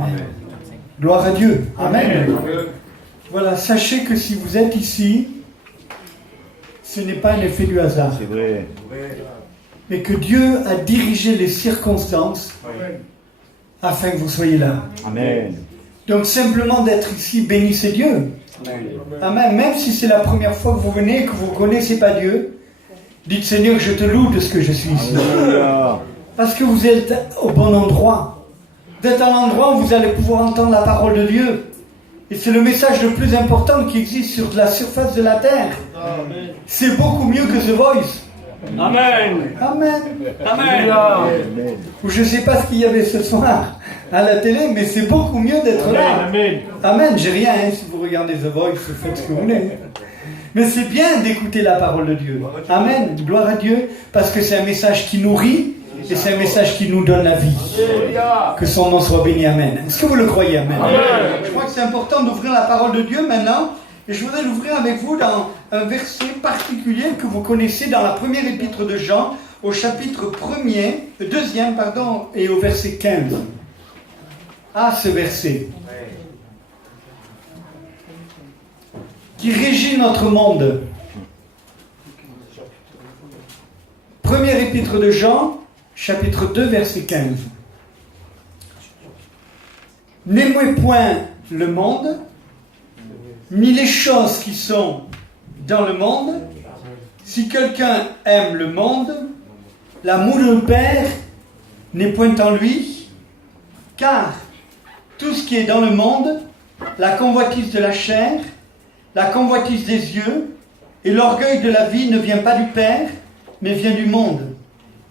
Amen. Gloire à Dieu. Amen. Voilà, sachez que si vous êtes ici, ce n'est pas un effet du hasard. C'est vrai. Mais que Dieu a dirigé les circonstances afin que vous soyez là. Amen. Donc simplement d'être ici, bénissez Dieu. Amen. Même si c'est la première fois que vous venez et que vous ne connaissez pas Dieu, dites Seigneur, je te loue de ce que je suis ici. Alléluia. Parce que vous êtes au bon endroit. Vous êtes à l'endroit où vous allez pouvoir entendre la parole de Dieu. Et c'est le message le plus important qui existe sur la surface de la terre. C'est beaucoup mieux que The Voice. Amen. Amen. Amen. Ou je ne sais pas ce qu'il y avait ce soir à la télé, mais c'est beaucoup mieux d'être là. Amen. Amen. J'ai rien, hein, si vous regardez The Voice, vous faites ce que vous voulez. Mais c'est bien d'écouter la parole de Dieu. Amen. Gloire à Dieu, parce que c'est un message qui nourrit et c'est un message qui nous donne la vie. Que son nom soit béni. Amen. Est-ce que vous le croyez? Amen. Je crois que c'est important d'ouvrir la parole de Dieu maintenant. Et je voudrais l'ouvrir avec vous dans un verset particulier que vous connaissez dans la première épître de Jean, au chapitre 2e, et au verset 15. Ah, ce verset qui régit notre monde. Première épître de Jean, chapitre 2, verset 15. N'aimez point le monde, ni les choses qui sont dans le monde. Si quelqu'un aime le monde, l'amour de Père n'est point en lui, car tout ce qui est dans le monde, la convoitise de la chair, la convoitise des yeux et l'orgueil de la vie ne vient pas du Père, mais vient du monde.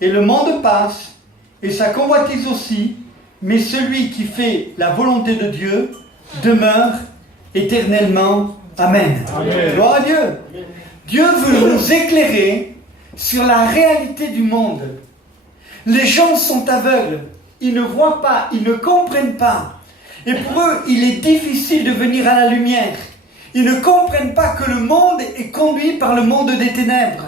Et le monde passe, et sa convoitise aussi, mais celui qui fait la volonté de Dieu demeure éternellement. Amen. Amen. Gloire à Dieu. Dieu veut nous éclairer sur la réalité du monde. Les gens sont aveugles. Ils ne voient pas, ils ne comprennent pas. Et pour eux, il est difficile de venir à la lumière. Ils ne comprennent pas que le monde est conduit par le monde des ténèbres.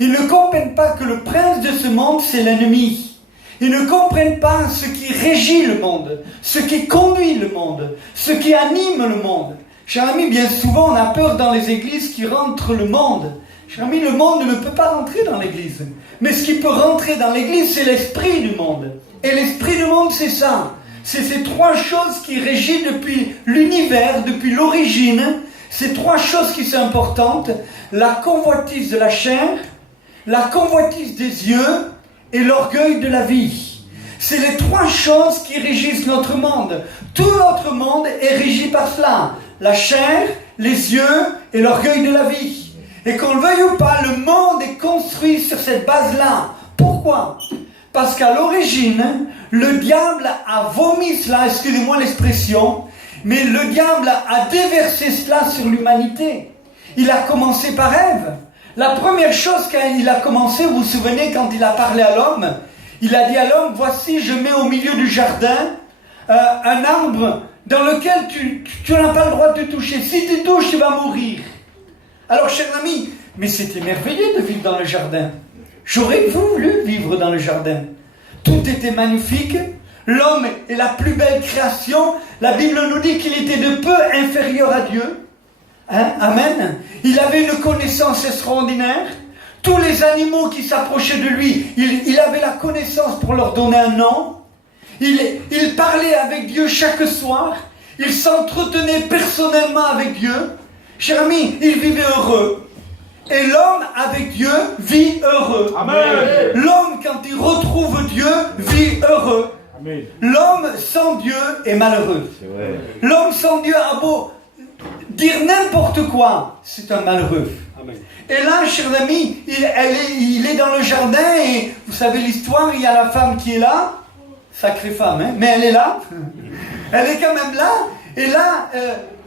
Ils ne comprennent pas que le prince de ce monde, c'est l'ennemi. Ils ne comprennent pas ce qui régit le monde, ce qui conduit le monde, ce qui anime le monde. Cher ami, bien souvent, on a peur dans les églises qui rentre le monde. Cher ami, le monde ne peut pas rentrer dans l'église. Mais ce qui peut rentrer dans l'église, c'est l'esprit du monde. Et l'esprit du monde, c'est ça. C'est ces trois choses qui régissent depuis l'univers, depuis l'origine. Ces trois choses qui sont importantes. La convoitise de la chair, la convoitise des yeux et l'orgueil de la vie. C'est les trois choses qui régissent notre monde. Tout notre monde est régi par cela. La chair, les yeux et l'orgueil de la vie. Et qu'on le veuille ou pas, le monde est construit sur cette base-là. Pourquoi? Parce qu'à l'origine, le diable a vomi cela, excusez-moi l'expression, mais le diable a déversé cela sur l'humanité. Il a commencé par Ève. La première chose qu'il a commencé, vous vous souvenez, quand il a parlé à l'homme, il a dit à l'homme, voici, je mets au milieu du jardin un arbre dans lequel tu n'as pas le droit de te toucher. Si tu touches, tu vas mourir. Alors, cher ami, mais c'était merveilleux de vivre dans le jardin. J'aurais voulu vivre dans le jardin. Tout était magnifique. L'homme est la plus belle création. La Bible nous dit qu'il était de peu inférieur à Dieu. Hein? Amen. Il avait une connaissance extraordinaire. Tous les animaux qui s'approchaient de lui, il avait la connaissance pour leur donner un nom. Il parlait avec Dieu chaque soir. Il s'entretenait personnellement avec Dieu. Cher ami, il vivait heureux. Et l'homme avec Dieu vit heureux. Amen. L'homme, quand il retrouve Dieu, vit heureux. Amen. L'homme sans Dieu est malheureux. C'est vrai. L'homme sans Dieu a beau dire n'importe quoi, c'est un malheureux. Amen. Et là, chers amis, il est dans le jardin et vous savez l'histoire, il y a la femme qui est là, sacrée femme, hein, mais elle est là, elle est quand même là, et là,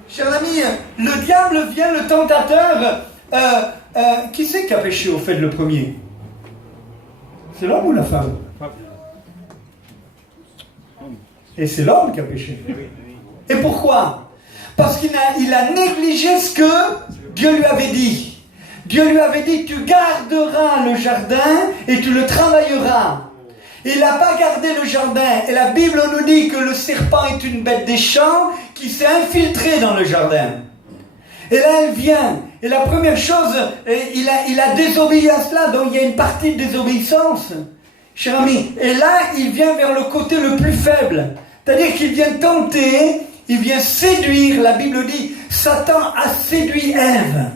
chers amis, le diable vient, le tentateur, qui c'est qui a péché au fait le premier? C'est l'homme ou la femme? Et c'est l'homme qui a péché. Et pourquoi? Parce qu'il a négligé ce que Dieu lui avait dit. Dieu lui avait dit, tu garderas le jardin et tu le travailleras. Il n'a pas gardé le jardin. Et la Bible nous dit que le serpent est une bête des champs qui s'est infiltrée dans le jardin. Et là, elle vient. Et la première chose, il a désobéi à cela. Donc, il y a une partie de désobéissance. Cher ami. Et là, il vient vers le côté le plus faible. C'est-à-dire qu'il vient tenter, il vient séduire. La Bible dit, Satan a séduit Ève.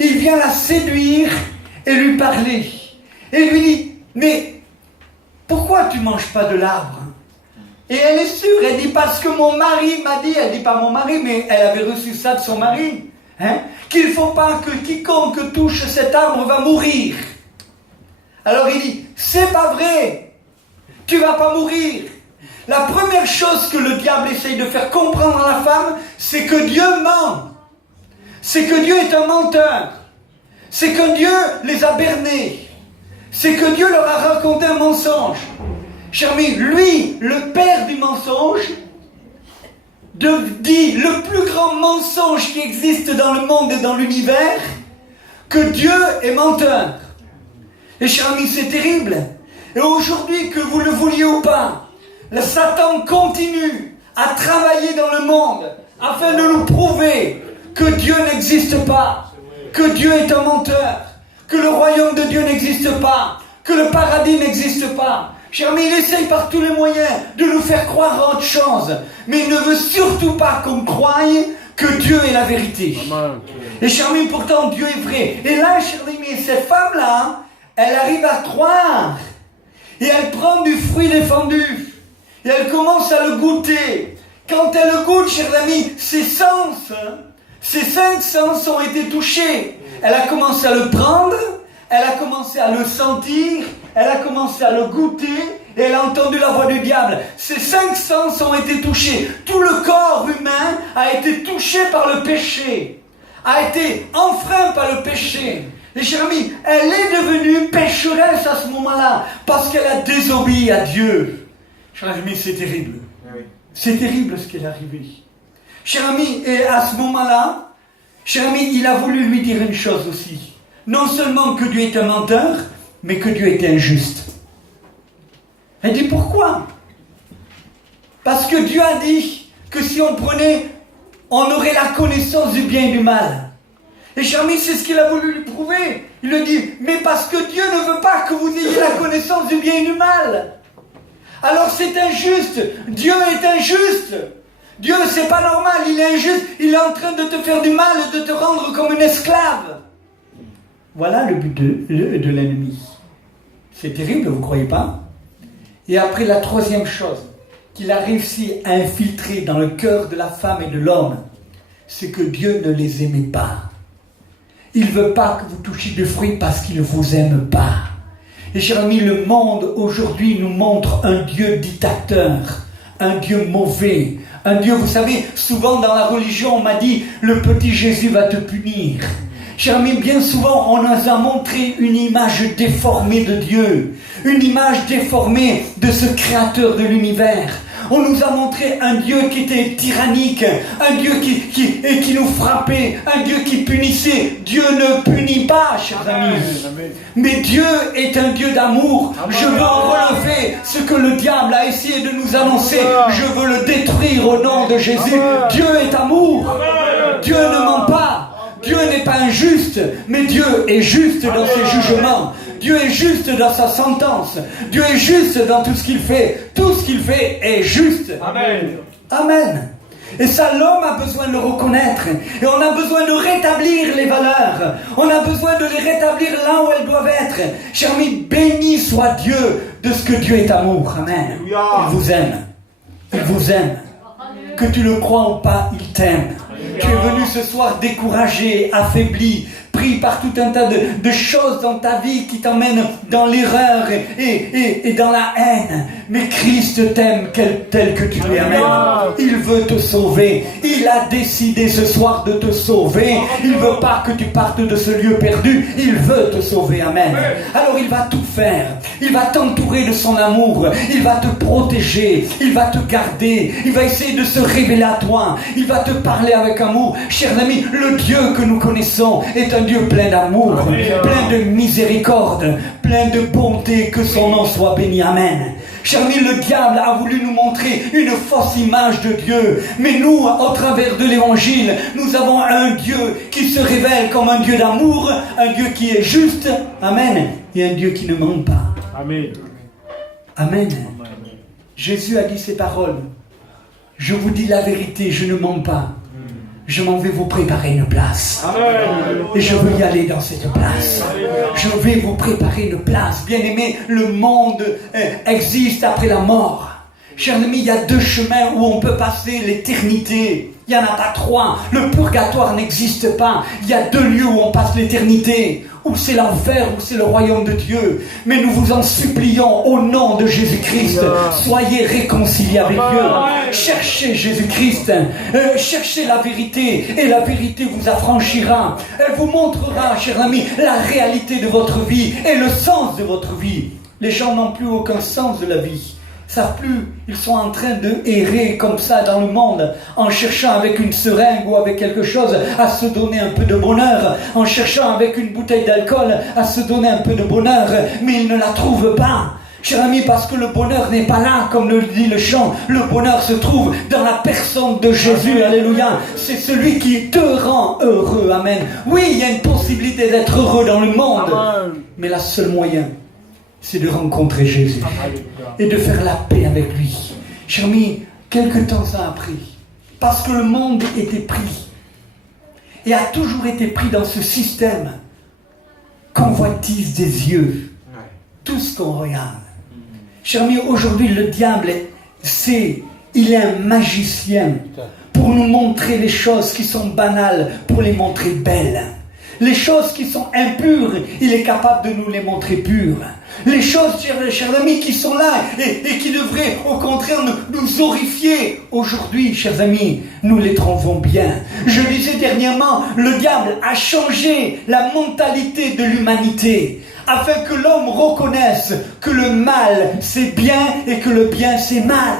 Il vient la séduire et lui parler. Et lui dit, mais pourquoi tu ne manges pas de l'arbre? Et elle est sûre, elle dit, parce que mon mari m'a dit, elle dit pas mon mari, mais elle avait reçu ça de son mari, qu'il ne faut pas que quiconque touche cet arbre va mourir. Alors il dit, c'est pas vrai, tu vas pas mourir. La première chose que le diable essaye de faire comprendre à la femme, c'est que Dieu ment. C'est que Dieu est un menteur. C'est que Dieu les a bernés. C'est que Dieu leur a raconté un mensonge. Cher ami, lui, le père du mensonge, dit le plus grand mensonge qui existe dans le monde et dans l'univers, que Dieu est menteur. Et cher ami, c'est terrible. Et aujourd'hui, que vous le vouliez ou pas, le Satan continue à travailler dans le monde afin de nous prouver que Dieu n'existe pas, que Dieu est un menteur, que le royaume de Dieu n'existe pas, que le paradis n'existe pas. Cher ami, il essaye par tous les moyens de nous faire croire à autre chose, mais il ne veut surtout pas qu'on croie que Dieu est la vérité. Amen. Et cher ami, pourtant Dieu est vrai. Et là, cher ami, cette femme-là, elle arrive à croire, et elle prend du fruit défendu, et elle commence à le goûter. Quand elle le goûte, cher ami, ses cinq sens ont été touchés. Elle a commencé à le prendre, elle a commencé à le sentir, elle a commencé à le goûter, et elle a entendu la voix du diable. Ses 5 sens ont été touchés. Tout le corps humain a été touché par le péché, a été enfreint par le péché. Et chers amis, elle est devenue pécheresse à ce moment-là, parce qu'elle a désobéi à Dieu. Chers amis, c'est terrible. C'est terrible ce qui est arrivé. Cher ami, et à ce moment-là, cher ami, il a voulu lui dire une chose aussi. Non seulement que Dieu est un menteur, mais que Dieu est injuste. Elle dit pourquoi? Parce que Dieu a dit que si on prenait, on aurait la connaissance du bien et du mal. Et cher ami, c'est ce qu'il a voulu lui prouver. Il lui dit, mais parce que Dieu ne veut pas que vous ayez la connaissance du bien et du mal. Alors c'est injuste. Dieu est injuste. Dieu, c'est pas normal, il est injuste, il est en train de te faire du mal, de te rendre comme une esclave. Voilà le but de l'ennemi. C'est terrible, vous ne croyez pas? Et après, la troisième chose qu'il a réussi à infiltrer dans le cœur de la femme et de l'homme, c'est que Dieu ne les aimait pas. Il ne veut pas que vous touchiez de fruits parce qu'il ne vous aime pas. Et chers amis, le monde aujourd'hui nous montre un Dieu dictateur, un Dieu mauvais, un Dieu, vous savez, souvent dans la religion, on m'a dit, le petit Jésus va te punir. Chers amis, bien souvent, on nous a montré une image déformée de Dieu, une image déformée de ce créateur de l'univers. On nous a montré un Dieu qui était tyrannique, un Dieu qui nous frappait, un Dieu qui punissait. Dieu ne punit pas, chers amis. Mais Dieu est un Dieu d'amour. Je veux relever ce que le diable a essayé de nous annoncer. Je veux le détruire au nom de Jésus. Dieu est amour. Dieu ne ment pas. Dieu n'est pas injuste, mais Dieu est juste dans ses jugements. Dieu est juste dans sa sentence. Dieu est juste dans tout ce qu'il fait. Tout ce qu'il fait est juste. Amen. Amen. Et ça, l'homme a besoin de le reconnaître. Et on a besoin de rétablir les valeurs. On a besoin de les rétablir là où elles doivent être. Cher ami, béni soit Dieu de ce que Dieu est amour. Amen. Il vous aime. Il vous aime. Que tu le crois ou pas, il t'aime. Tu es venu ce soir découragé, affaibli, pris par tout un tas de choses dans ta vie qui t'emmènent dans l'erreur et dans la haine. Mais Christ t'aime tel que tu es. Amen. Il veut te sauver. Il a décidé ce soir de te sauver. Il ne veut pas que tu partes de ce lieu perdu. Il veut te sauver. Amen. Alors il va tout faire. Il va t'entourer de son amour. Il va te protéger. Il va te garder. Il va essayer de se révéler à toi. Il va te parler avec amour. Chers amis, le Dieu que nous connaissons est un Dieu plein d'amour, plein de miséricorde, plein de bonté. Que son nom soit béni. Amen. Cher ami, le diable a voulu nous montrer une fausse image de Dieu. Mais nous, au travers de l'évangile, nous avons un Dieu qui se révèle comme un Dieu d'amour, un Dieu qui est juste, amen, et un Dieu qui ne ment pas. Amen. Amen. Jésus a dit ces paroles. Je vous dis la vérité, je ne mens pas. Je m'en vais vous préparer une place. Amen. Et je veux y aller dans cette place. Je vais vous préparer une place. Bien-aimés, le monde existe après la mort. Chers amis, il y a 2 chemins où on peut passer l'éternité. Il n'y en a pas 3. Le purgatoire n'existe pas. Il y a 2 lieux où on passe l'éternité. Ou c'est l'enfer, ou c'est le royaume de Dieu. Mais nous vous en supplions, au nom de Jésus-Christ, soyez réconciliés avec Dieu. Cherchez Jésus-Christ. Cherchez la vérité. Et la vérité vous affranchira. Elle vous montrera, chers amis, la réalité de votre vie et le sens de votre vie. Les gens n'ont plus aucun sens de la vie. Ils savent plus, ils sont en train de errer comme ça dans le monde, en cherchant avec une seringue ou avec quelque chose à se donner un peu de bonheur, en cherchant avec une bouteille d'alcool à se donner un peu de bonheur, mais ils ne la trouvent pas. Cher ami, parce que le bonheur n'est pas là, comme le dit le chant. Le bonheur se trouve dans la personne de Jésus, alléluia. C'est celui qui te rend heureux, amen. Oui, il y a une possibilité d'être heureux dans le monde, mais le seul moyen, c'est de rencontrer Jésus et de faire la paix avec lui. Cher ami, quelque temps ça a pris, parce que le monde était pris, et a toujours été pris dans ce système convoitise des yeux, tout ce qu'on regarde. Cher ami, aujourd'hui le diable, il est un magicien pour nous montrer les choses qui sont banales, pour les montrer belles. Les choses qui sont impures, il est capable de nous les montrer pures. Les choses, chers amis, qui sont là et qui devraient au contraire nous horrifier. Aujourd'hui, chers amis, nous les trouvons bien. Je disais dernièrement, le diable a changé la mentalité de l'humanité afin que l'homme reconnaisse que le mal c'est bien et que le bien c'est mal.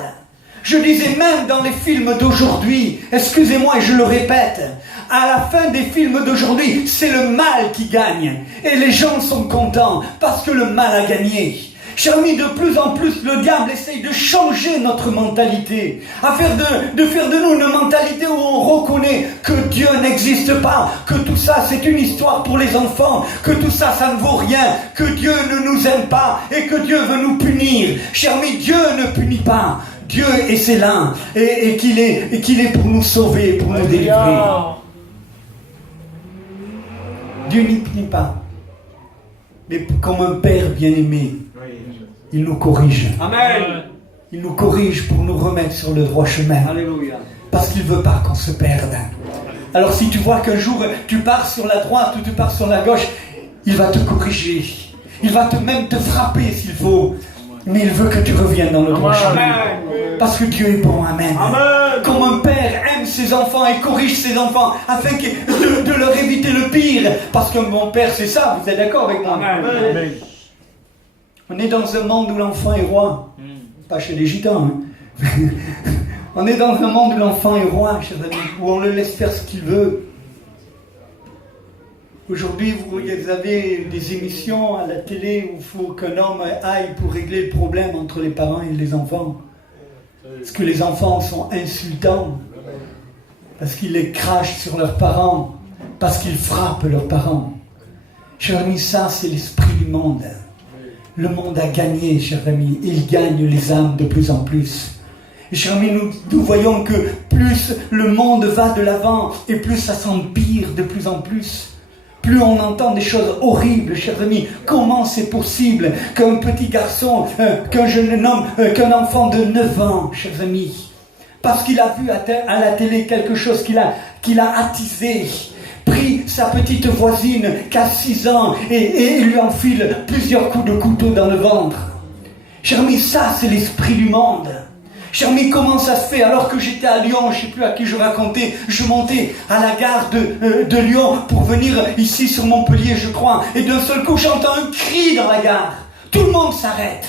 Je disais même dans les films d'aujourd'hui, excusez-moi et je le répète, à la fin des films d'aujourd'hui, c'est le mal qui gagne. Et les gens sont contents parce que le mal a gagné. Chers amis, de plus en plus, le diable essaye de changer notre mentalité, à de faire de nous une mentalité où on reconnaît que Dieu n'existe pas, que tout ça c'est une histoire pour les enfants, que tout ça ça ne vaut rien, que Dieu ne nous aime pas et que Dieu veut nous punir. Chers amis, Dieu ne punit pas. Dieu est c'est l'un et qu'il est pour nous sauver, pour nous délivrer. Dieu n'y punit pas, mais comme un père bien-aimé, il nous corrige. Amen. Il nous corrige pour nous remettre sur le droit chemin. Alléluia. Parce qu'il ne veut pas qu'on se perde. Alors si tu vois qu'un jour tu pars sur la droite ou tu pars sur la gauche, il va te corriger. Il va même te frapper s'il faut. Mais il veut que tu reviennes dans le droit chemin. Parce que Dieu est bon, amen. Amen. Comme un père aime ses enfants et corrige ses enfants afin de leur éviter le pire. Parce que mon père, c'est ça, vous êtes d'accord avec moi? Amen. On est dans un monde où l'enfant est roi. Pas chez les gitans. Hein. On est dans un monde où l'enfant est roi, chers amis, où on le laisse faire ce qu'il veut. Aujourd'hui, vous avez des émissions à la télé où il faut qu'un homme aille pour régler le problème entre les parents et les enfants. Parce que les enfants sont insultants. Parce qu'ils les crachent sur leurs parents. Parce qu'ils frappent leurs parents. Chers amis, ça c'est l'esprit du monde. Le monde a gagné, chers amis. Il gagne les âmes de plus en plus. Et chers amis, nous voyons que plus le monde va de l'avant et plus ça s'empire de plus en plus. Plus on entend des choses horribles, chers amis. Comment c'est possible qu'un petit garçon, qu'un jeune homme, qu'un enfant de 9 ans, chers amis, parce qu'il a vu à la télé quelque chose qu'il a attisé, pris sa petite voisine qui a 6 ans et lui enfile plusieurs coups de couteau dans le ventre. Chers amis, ça c'est l'esprit du monde. Cher ami, comment ça se fait? Alors que j'étais à Lyon, je ne sais plus à qui je racontais, je montais à la gare de Lyon pour venir ici sur Montpellier, je crois. Et d'un seul coup, j'entends un cri dans la gare. Tout le monde s'arrête.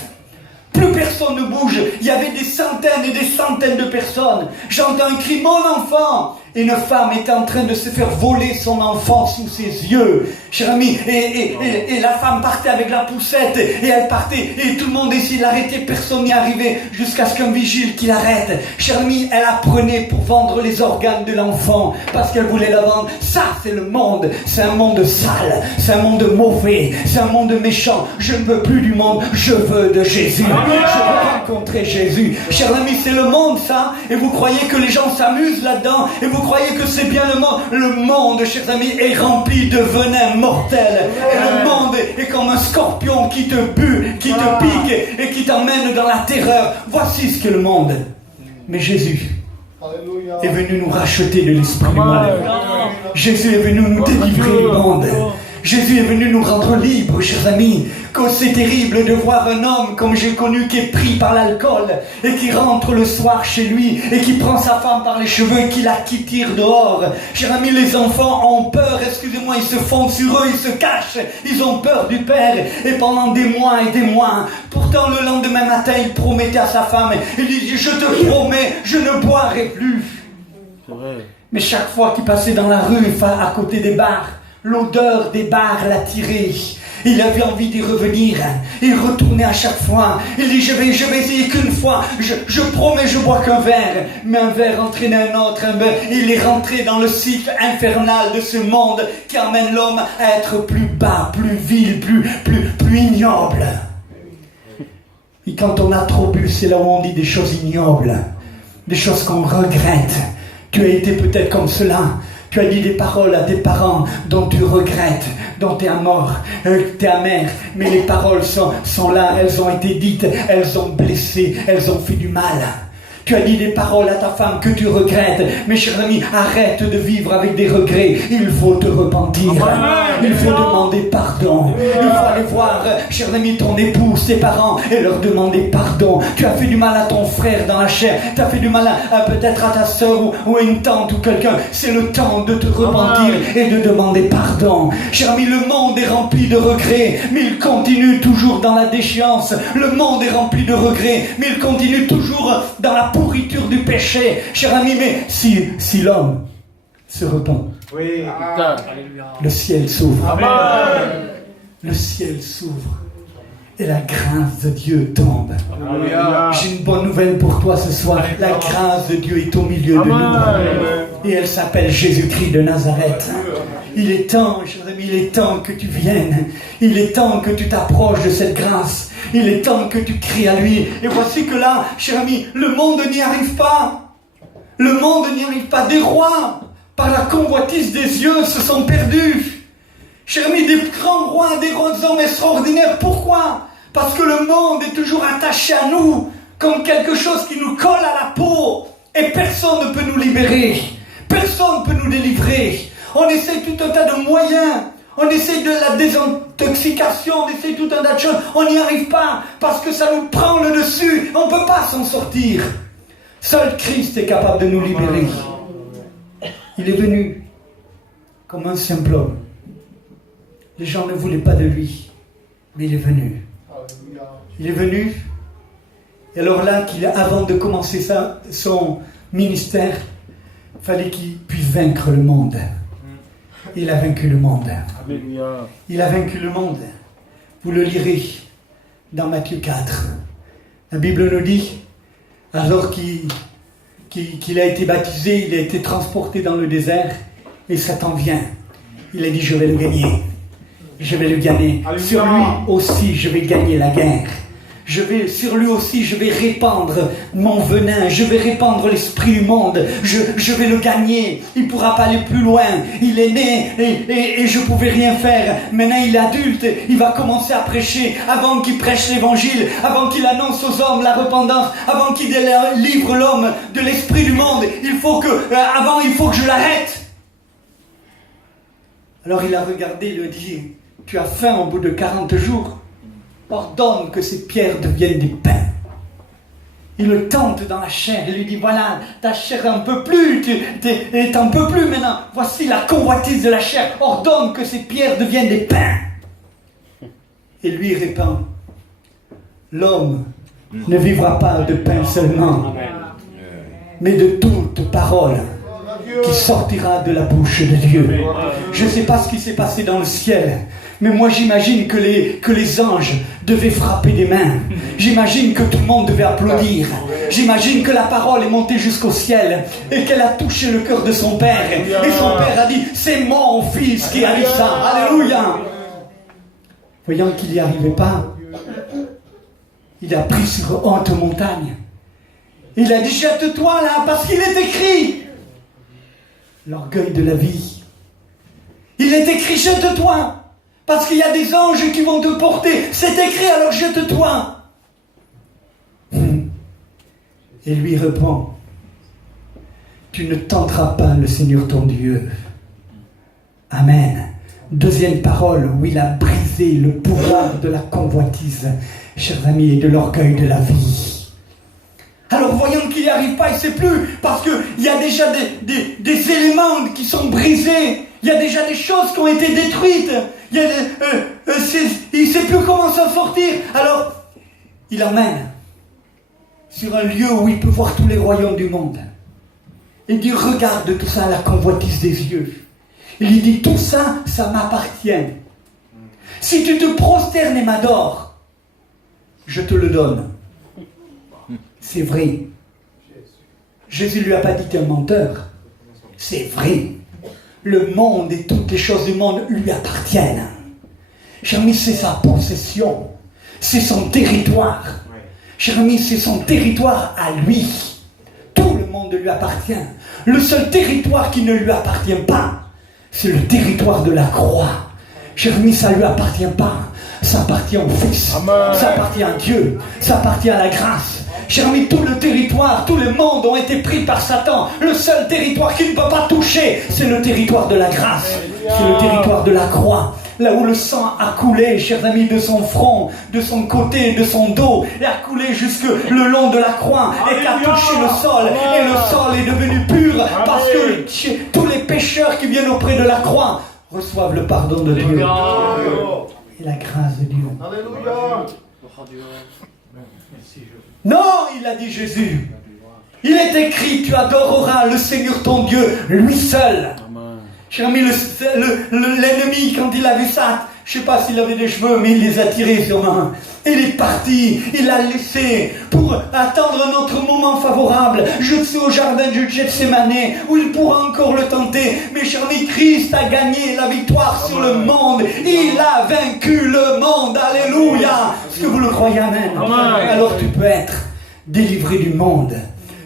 Plus personne ne bouge. Il y avait des centaines et des centaines de personnes. J'entends un cri, mon enfant. une femme était en train de se faire voler son enfant sous ses yeux. Cher ami, et la femme partait avec la poussette, et elle partait, et tout le monde essayait de l'arrêter, personne n'y arrivait, jusqu'à ce qu'un vigile qui l'arrête. Cher ami, elle apprenait pour vendre les organes de l'enfant, parce qu'elle voulait la vendre. Ça, c'est le monde. C'est un monde sale, c'est un monde mauvais, c'est un monde méchant. Je ne veux plus du monde, je veux de Jésus. Je veux rencontrer Jésus. Cher ami, c'est le monde, ça, et vous croyez que les gens s'amusent là-dedans, et vous croyez que c'est bien le monde. Le monde, chers amis, est rempli de venin mortel. Et le monde est comme un scorpion qui te bute, qui te pique et qui t'emmène dans la terreur. Voici ce qu'est le monde. Mais Jésus est venu nous racheter de l'esprit du mal. Jésus est venu nous délivrer du monde. Jésus est venu nous rendre libres, chers amis. Que c'est terrible de voir un homme comme j'ai connu qui est pris par l'alcool et qui rentre le soir chez lui et qui prend sa femme par les cheveux et qui tire dehors. Chers amis, les enfants ont peur, excusez-moi, ils se fondent sur eux, ils se cachent, ils ont peur du père et pendant des mois et des mois. Pourtant le lendemain matin, il promettait à sa femme, il dit, je te promets, je ne boirai plus. Mais chaque fois qu'il passait dans la rue, à côté des bars, l'odeur des bars l'attirait. Il avait envie d'y revenir. Il retournait à chaque fois. Il dit, je vais essayer qu'une fois. Je promets, je bois qu'un verre. Mais un verre entraînait un autre. Il est rentré dans le cycle infernal de ce monde qui amène l'homme à être plus bas, plus vil, plus ignoble. Et quand on a trop bu, c'est là où on dit des choses ignobles. Des choses qu'on regrette. Tu as été peut-être comme cela. Tu as dit des paroles à tes parents dont tu regrettes, dont tu es amer, mais les paroles sont là, elles ont été dites, elles ont blessé, elles ont fait du mal. Tu as dit des paroles à ta femme que tu regrettes. Mes chers amis, arrête de vivre avec des regrets. Il faut te repentir. Il faut demander pardon. Il faut aller voir, chers amis, ton épouse, tes parents et leur demander pardon. Tu as fait du mal à ton frère dans la chair. Tu as fait du mal peut-être à ta soeur ou à une tante ou quelqu'un. C'est le temps de te repentir et de demander pardon. Chers amis, le monde est rempli de regrets, mais il continue toujours dans la déchéance. Le monde est rempli de regrets, mais il continue toujours dans la pourriture du péché. Cher ami, mais si l'homme se repent, le ciel s'ouvre. Le ciel s'ouvre et la grâce de Dieu tombe. J'ai une bonne nouvelle pour toi ce soir. La grâce de Dieu est au milieu de nous. Et elle s'appelle Jésus-Christ de Nazareth. Il est temps, chers amis, il est temps que tu viennes. Il est temps que tu t'approches de cette grâce. Il est temps que tu cries à lui. Et voici que là, chers amis, le monde n'y arrive pas. Le monde n'y arrive pas. Des rois, par la convoitise des yeux, se sont perdus. Chers amis, des grands rois, des grands hommes extraordinaires. Pourquoi ? Parce que le monde est toujours attaché à nous, comme quelque chose qui nous colle à la peau. Et personne ne peut nous libérer. Personne ne peut nous délivrer. On essaie tout un tas de moyens. On essaie de la désintoxication, on essaie tout un tas de choses. On n'y arrive pas parce que ça nous prend le dessus. On ne peut pas s'en sortir. Seul Christ est capable de nous libérer. Il est venu comme un simple homme. Les gens ne voulaient pas de lui, mais il est venu. Il est venu. Et alors là, avant de commencer son ministère, il fallait qu'il puisse vaincre le monde. Il a vaincu le monde. Il a vaincu le monde. Vous le lirez dans Matthieu 4. La Bible nous dit, alors qu'il a été baptisé, il a été transporté dans le désert, et Satan vient. Il a dit, je vais le gagner. Je vais le gagner. Sur lui aussi, je vais gagner la guerre. Sur lui aussi, je vais répandre mon venin, je vais répandre l'esprit du monde, je vais le gagner. Il ne pourra pas aller plus loin. Il est né et je ne pouvais rien faire. Maintenant, il est adulte, il va commencer à prêcher. Avant qu'il prêche l'évangile, avant qu'il annonce aux hommes la repentance, avant qu'il délivre l'homme de l'esprit du monde, il faut que je l'arrête. Alors il a regardé, il lui a dit, tu as faim au bout de 40 jours. Ordonne que ces pierres deviennent des pains. Il le tente dans la chair. Il lui dit, voilà, ta chair n'en peut plus. T'en peux plus maintenant. Voici la convoitise de la chair. Ordonne que ces pierres deviennent des pains. Et lui répond, l'homme ne vivra pas de pain seulement, mais de toute parole qui sortira de la bouche de Dieu. Je ne sais pas ce qui s'est passé dans le ciel, mais moi j'imagine que les anges devaient frapper des mains. J'imagine que tout le monde devait applaudir. J'imagine que la parole est montée jusqu'au ciel et qu'elle a touché le cœur de son père. Et son père a dit, c'est mon fils qui a dit ça. Alléluia. Voyant qu'il n'y arrivait pas, il a pris sur haute montagne. Il a dit, jette-toi là, parce qu'il est écrit. L'orgueil de la vie. Il est écrit, jette-toi. Parce qu'il y a des anges qui vont te porter. C'est écrit, alors jette-toi. Et lui répond, tu ne tenteras pas le Seigneur ton Dieu. Amen. Deuxième parole où il a brisé le pouvoir de la convoitise, chers amis, et de l'orgueil de la vie. Alors voyant qu'il n'y arrive pas, il ne sait plus, parce qu'il y a déjà des éléments qui sont brisés, il y a déjà des choses qui ont été détruites, il ne sait plus comment s'en sortir. Alors, il emmène sur un lieu où il peut voir tous les royaumes du monde. Il dit, regarde tout ça, la convoitise des yeux. Il lui dit, tout ça, ça m'appartient. Si tu te prosternes et m'adores, je te le donne. C'est vrai. Jésus ne lui a pas dit qu'un menteur. C'est vrai. Le monde et toutes les choses du monde lui appartiennent. Cher ami, c'est sa possession. C'est son territoire. Cher ami, c'est son territoire à lui. Tout le monde lui appartient. Le seul territoire qui ne lui appartient pas, c'est le territoire de la croix. Cher ami, ça ne lui appartient pas. Ça appartient au Fils. Amen. Ça appartient à Dieu. Ça appartient à la grâce. Cher ami, tout le territoire, tout le monde ont été pris par Satan. Le seul territoire qu'il ne peut pas toucher, c'est le territoire de la grâce. C'est le territoire de la croix. Là où le sang a coulé, chers amis, de son front, de son côté, de son dos, et a coulé jusque le long de la croix, et qui a touché le sol. Et le sol est devenu pur, parce que tous les pécheurs qui viennent auprès de la croix reçoivent le pardon de Dieu. Et la grâce de Dieu. Alléluia. Non, il a dit Jésus. Il est écrit, tu adoreras le Seigneur ton Dieu, lui seul. Cher ami, l'ennemi, quand il a vu ça, je ne sais pas s'il avait des cheveux, mais il les a tirés sûrement. Il est parti, il l'a laissé pour attendre notre moment favorable. Je suis au jardin de Gethsemane où il pourra encore le tenter. Mais cher ami, Christ a gagné la victoire sur le monde. Il a vaincu le monde. Alléluia. Est-ce que vous le croyez? Amen. Alors tu peux être délivré du monde.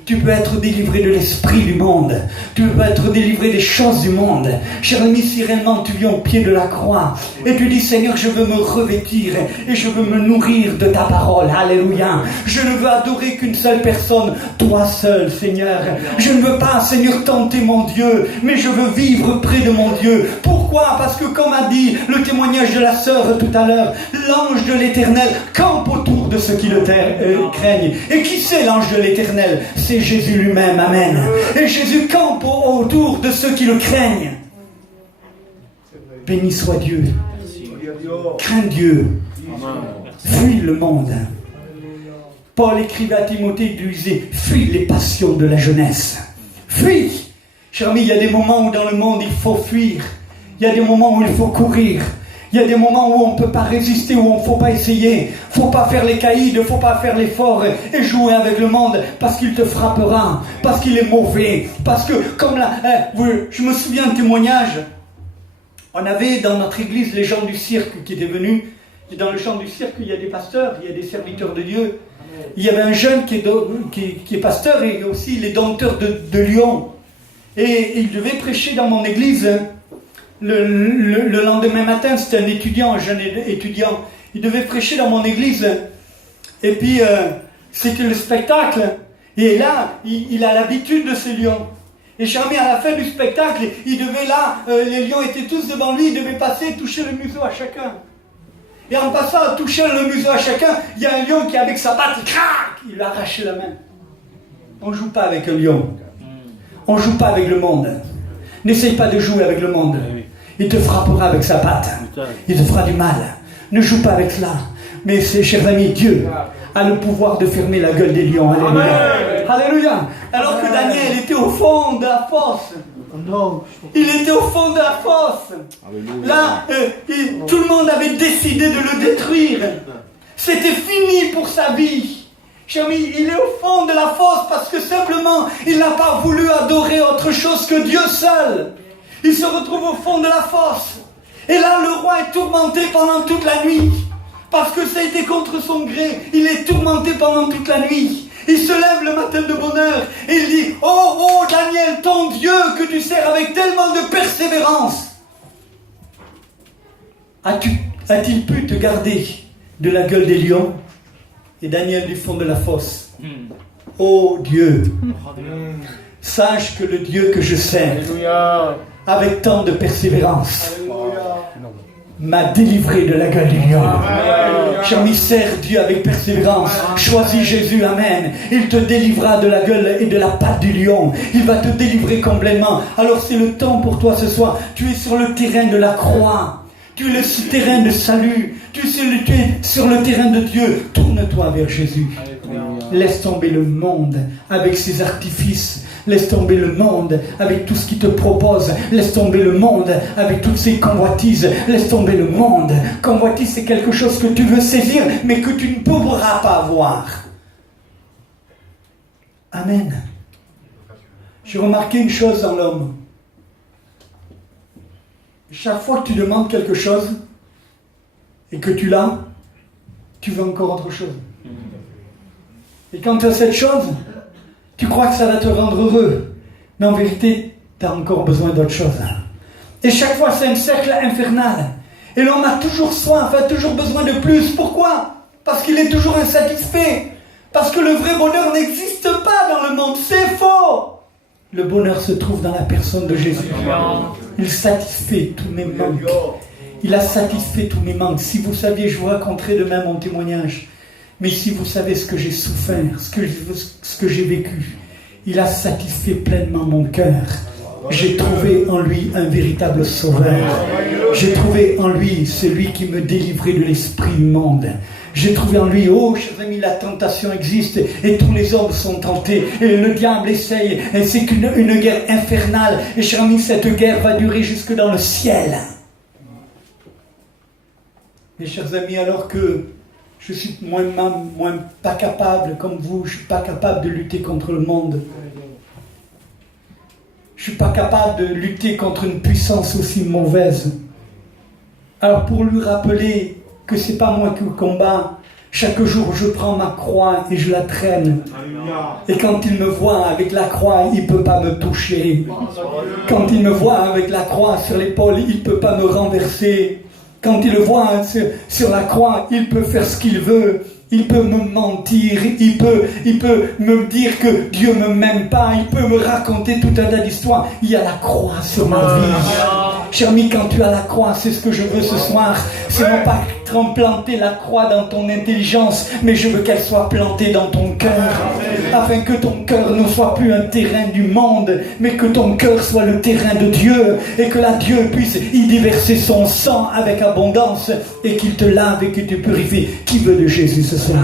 Tu peux être délivré de l'esprit du monde. Tu peux être délivré des choses du monde. Cher ami, si réellement tu viens au pied de la croix et tu dis, Seigneur, je veux me revêtir et je veux me nourrir de ta parole. Alléluia. Je ne veux adorer qu'une seule personne, toi seul, Seigneur. Je ne veux pas, Seigneur, tenter mon Dieu, mais je veux vivre près de mon Dieu. Pourquoi? Parce que comme a dit le témoignage de la sœur tout à l'heure, l'ange de l'Éternel campe autour de ceux qui le craignent. Et qui c'est l'ange de l'Éternel? C'est Jésus lui-même, amen. Et Jésus campe autour de ceux qui le craignent. Béni soit Dieu. Crains Dieu. Fuis le monde. Paul écrivait à Timothée, il lui disait, fuis les passions de la jeunesse. Fuis. Cher ami, il y a des moments où dans le monde il faut fuir. Il y a des moments où il faut courir. Il y a des moments où on ne peut pas résister, où on ne faut pas essayer. Il ne faut pas faire les caïds, il ne faut pas faire l'effort et jouer avec le monde parce qu'il te frappera, parce qu'il est mauvais. Parce que, comme là, je me souviens d'un témoignage. On avait dans notre église les gens du cirque qui étaient venus. Et dans le champ du cirque, il y a des pasteurs, il y a des serviteurs de Dieu. Il y avait un jeune qui est pasteur et aussi les dompteurs de Lyon. Et il devait prêcher dans mon église. Le lendemain matin, c'était un jeune étudiant. Il devait prêcher dans mon église. Et puis, c'était le spectacle. Et là, il a l'habitude de ces lions. Et jamais à la fin du spectacle, il devait là, les lions étaient tous devant lui, il devait passer et toucher le museau à chacun. Et en passant à toucher le museau à chacun, il y a un lion qui, avec sa batte, il lui a arraché la main. On ne joue pas avec un lion. On ne joue pas avec le monde. N'essaye pas de jouer avec le monde. Il te frappera avec sa patte. Il te fera du mal. Ne joue pas avec cela. Mais c'est, chers amis, Dieu a le pouvoir de fermer la gueule des lions. Alléluia. Alléluia. Alors que Daniel était au fond de la fosse, Il était au fond de la fosse. Là, tout le monde avait décidé de le détruire. C'était fini pour sa vie. Cher ami, il est au fond de la fosse parce que simplement, il n'a pas voulu adorer autre chose que Dieu seul. Il se retrouve au fond de la fosse. Et là, le roi est tourmenté pendant toute la nuit. Parce que ça a été contre son gré. Il est tourmenté pendant toute la nuit. Il se lève le matin de bonne heure et il dit: oh Daniel, ton Dieu que tu sers avec tellement de persévérance, a-t-il pu te garder de la gueule des lions? Et Daniel du fond de la fosse: oh Dieu, sache que le Dieu que je sers avec tant de persévérance m'a délivré de la gueule du lion. J'ai sers Dieu avec persévérance. Choisis Jésus, amen. Il te délivrera de la gueule et de la patte du lion. Il va te délivrer complètement. Alors c'est le temps pour toi ce soir. Tu es sur le terrain de la croix. Tu es sur le terrain de salut. Tu es sur le terrain de Dieu. Tourne-toi vers Jésus. Laisse tomber le monde avec ses artifices. Laisse tomber le monde avec tout ce qu'il te propose. Laisse tomber le monde avec toutes ses convoitises. Laisse tomber le monde. Convoitise, c'est quelque chose que tu veux saisir, mais que tu ne pourras pas avoir. Amen. J'ai remarqué une chose dans l'homme. Chaque fois que tu demandes quelque chose et que tu l'as, tu veux encore autre chose. Et quand tu as cette chose, tu crois que ça va te rendre heureux. Mais en vérité, tu as encore besoin d'autre chose. Et chaque fois, c'est un cercle infernal. Et l'homme a toujours soif, a toujours besoin de plus. Pourquoi? Parce qu'il est toujours insatisfait. Parce que le vrai bonheur n'existe pas dans le monde. C'est faux. Le bonheur se trouve dans la personne de Jésus. Il satisfait tous mes manques. Il a satisfait tous mes manques. Si vous saviez, je vous raconterai demain mon témoignage. Mais si vous savez ce que j'ai souffert, ce que j'ai vécu, il a satisfait pleinement mon cœur. J'ai trouvé en lui un véritable sauveur. J'ai trouvé en lui celui qui me délivrait de l'esprit immonde. J'ai trouvé en lui, oh chers amis, la tentation existe et tous les hommes sont tentés et le diable essaye et c'est une guerre infernale et chers amis, cette guerre va durer jusque dans le ciel. Mes chers amis, alors que je suis moins pas capable, comme vous, je ne suis pas capable de lutter contre le monde. Je ne suis pas capable de lutter contre une puissance aussi mauvaise. Alors pour lui rappeler que ce n'est pas moi qui combat, chaque jour je prends ma croix et je la traîne. Et quand il me voit avec la croix, il ne peut pas me toucher. Quand il me voit avec la croix sur l'épaule, il ne peut pas me renverser. Quand il le voit sur la croix, il peut faire ce qu'il veut. Il peut me mentir. Il peut me dire que Dieu ne m'aime pas. Il peut me raconter tout un tas d'histoires. Il y a la croix sur ma vie. Cher ami, quand tu as la croix, c'est ce que je veux ce soir. C'est non pas planter la croix dans ton intelligence, mais je veux qu'elle soit plantée dans ton cœur. Afin que ton cœur ne soit plus un terrain du monde, mais que ton cœur soit le terrain de Dieu. Et que la Dieu puisse y déverser son sang avec abondance. Et qu'il te lave et qu'il te purifie. Qui veut de Jésus ce soir?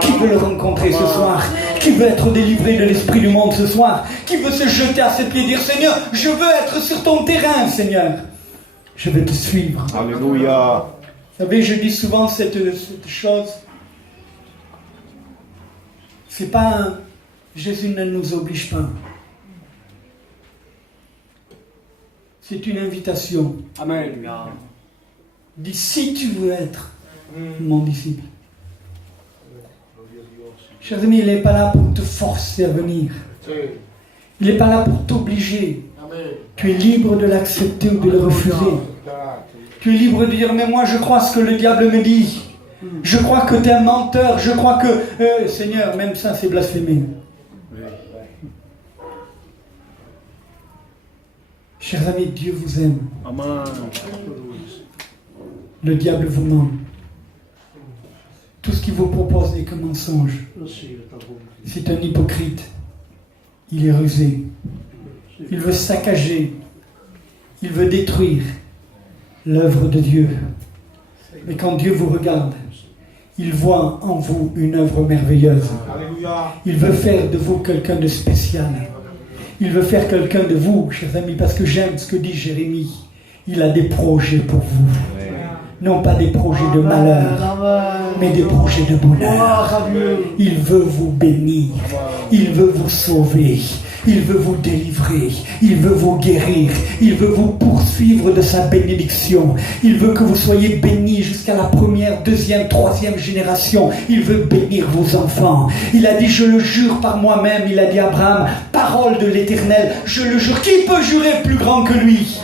Qui veut le rencontrer ce soir? Qui veut être délivré de l'esprit du monde ce soir? Qui veut se jeter à ses pieds et dire: Seigneur, je veux être sur ton terrain, Seigneur. Je vais te suivre. Alléluia. Vous savez, je dis souvent cette chose. C'est pas Jésus ne nous oblige pas. C'est une invitation. Amen. Il dit: si tu veux être mon disciple. Chers amis, il n'est pas là pour te forcer à venir. Il n'est pas là pour t'obliger. Tu es libre de l'accepter ou de le refuser. Tu es libre de dire: mais moi je crois ce que le diable me dit. Je crois que tu es un menteur. Je crois que... Seigneur, même ça c'est blasphémé. Chers amis, Dieu vous aime. Amen. Le diable vous ment. Tout ce qu'il vous propose n'est que mensonge. C'est un hypocrite. Il est rusé. Il veut saccager. Il veut détruire l'œuvre de Dieu. Mais quand Dieu vous regarde, il voit en vous une œuvre merveilleuse. Il veut faire de vous quelqu'un de spécial. Il veut faire quelqu'un de vous, chers amis, parce que j'aime ce que dit Jérémie. Il a des projets pour vous. Non pas des projets de malheur, mais des projets de bonheur. Il veut vous bénir. Il veut vous sauver. Il veut vous délivrer. Il veut vous guérir. Il veut vous poursuivre de sa bénédiction. Il veut que vous soyez bénis jusqu'à la première, deuxième, troisième génération. Il veut bénir vos enfants. Il a dit, je le jure par moi-même. Il a dit à Abraham, parole de l'Éternel, je le jure. Qui peut jurer plus grand que lui?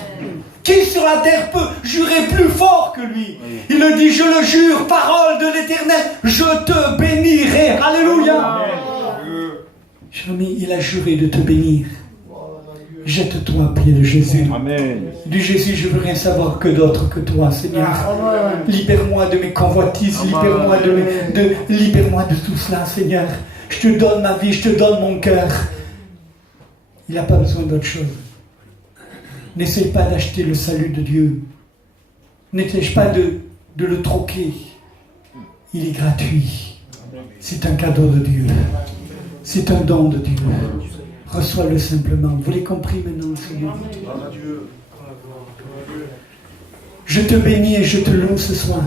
Qui sur la terre peut jurer plus fort que lui? Il le dit, je le jure, parole de l'Éternel, je te bénirai. Alléluia. Cher ami, il a juré de te bénir. Jette-toi à pied de Jésus. Amen. Du Jésus, je veux rien savoir que d'autre que toi, Seigneur. Libère-moi de mes convoitises, libère-moi libère-moi de tout cela, Seigneur. Je te donne ma vie, je te donne mon cœur. Il n'a pas besoin d'autre chose. N'essaye pas d'acheter le salut de Dieu. N'essaye pas de le troquer. Il est gratuit. C'est un cadeau de Dieu. C'est un don de Dieu. Reçois-le simplement. Vous l'avez compris maintenant, Seigneur? Je te bénis et je te loue ce soir.